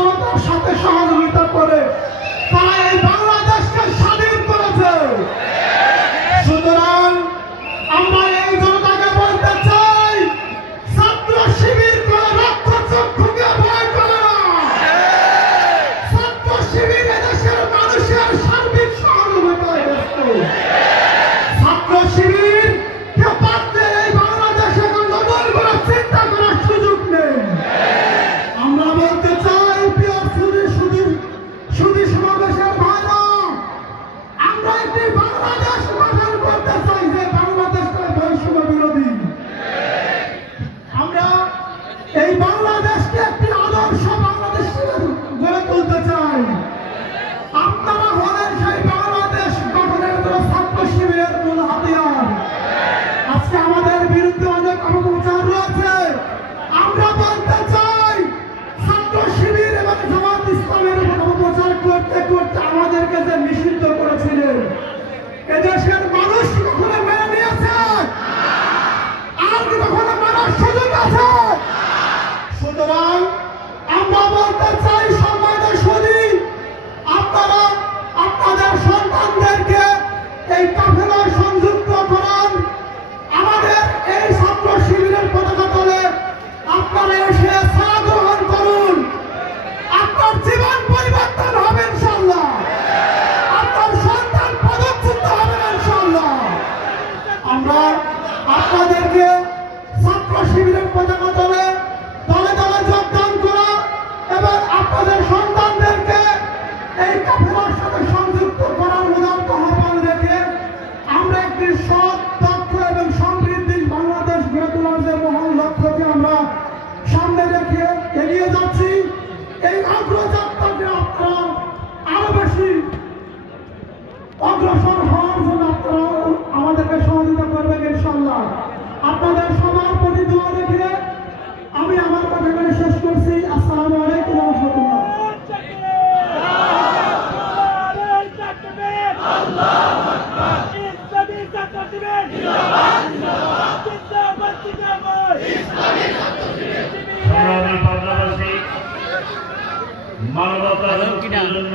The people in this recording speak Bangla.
সচ্ছলতার সাথে সহযোগিতা করে তারা এই বাংলাদেশকে স্বাধীন করেছে। সুতরাং আমরা এই জনতাকে বলতে চাই, ছাত্র শিবির কোন রক্তচক্ষুকে ভয় করে না। ছাত্র শিবির এদেশের মানুষের সার্বিক সহযোগিতায় ব্যস্ত। ছাত্র শিবির কে পারতে এই বাংলাদেশে নতুন করে চিন্তা করার সুযোগ নেই। আমরা বলতে চাই, প্রিয় সুধী সমাবেশের ভাইরা, আমরা একটি বাংলাদেশ গঠন করতে চাই যে বাংলাদেশটা বৈষম্য বিরোধী। আমরা এই বাংলাদেশকে একটি আদর্শ বাংলাদেশ গড়ে তুলতে চাই। আপনারা হলেন সেই বাংলাদেশ গঠনের জন্য ছাত্র শিবিরের মূল হাতিয়ার। আজকে আমাদের বিরুদ্ধে অনেক অপপ্রচার রয়েছে। আমরা বলতে চাই, ছাত্র শিবির এবং জামাত ইসলামের উপর অপপ্রচার করতে করতে আমাদেরকে যে নিষিদ্ধ করেছিলেন, এদেশের মানুষ কখনো মেনে নিয়েছে? আর কি কখনো মানার সুযোগ আছে? সুতরাং আমরা বলতে চাই, সম্মানিত সুধী, আপনারা আপনাদের সন্তানদেরকে এই কাফেলায় সংযুক্ত করান। আমাদের এই ছাত্র শিবিরের পতাকা তলে আপনারা এসে ছায়া গ্রহণ করুন। আপনার জীবন পরিবর্তন হবে ইনশাআল্লাহ। আপনার সন্তান পদচ্যুত হবে ইনশাআল্লাহ। আমরা আপনাদেরকে ছাত্র শিবিরের পতাকা তলে দলে দলে যোগদান করা এবং আপনাদের সন্তানদেরকে এই কাফেলার সাথে সংযুক্ত করার উদাত্ত আহ্বান রেখে আমরা একটি সৎ, দক্ষ এবং সমৃদ্ধির বাংলাদেশ গড়ে তোলার যে মহান লক্ষ্যকে আমরা সামনে রেখে এগিয়ে যাচ্ছি। এই অগ্রযাত্রাকে আপনারা আরো বেশি অগ্রসর হওয়ার জন্য আপনারা আমাদেরকে সহযোগিতা করবেন ইনশাআল্লাহ। আপনাদের সবার প্রতি দোয়া রেখে আমি আমার কথা এখানে শেষ করছি। আসসালামু আলাইকুম ওয়া রাহমাতুল্লাহ। মানবতার জন্য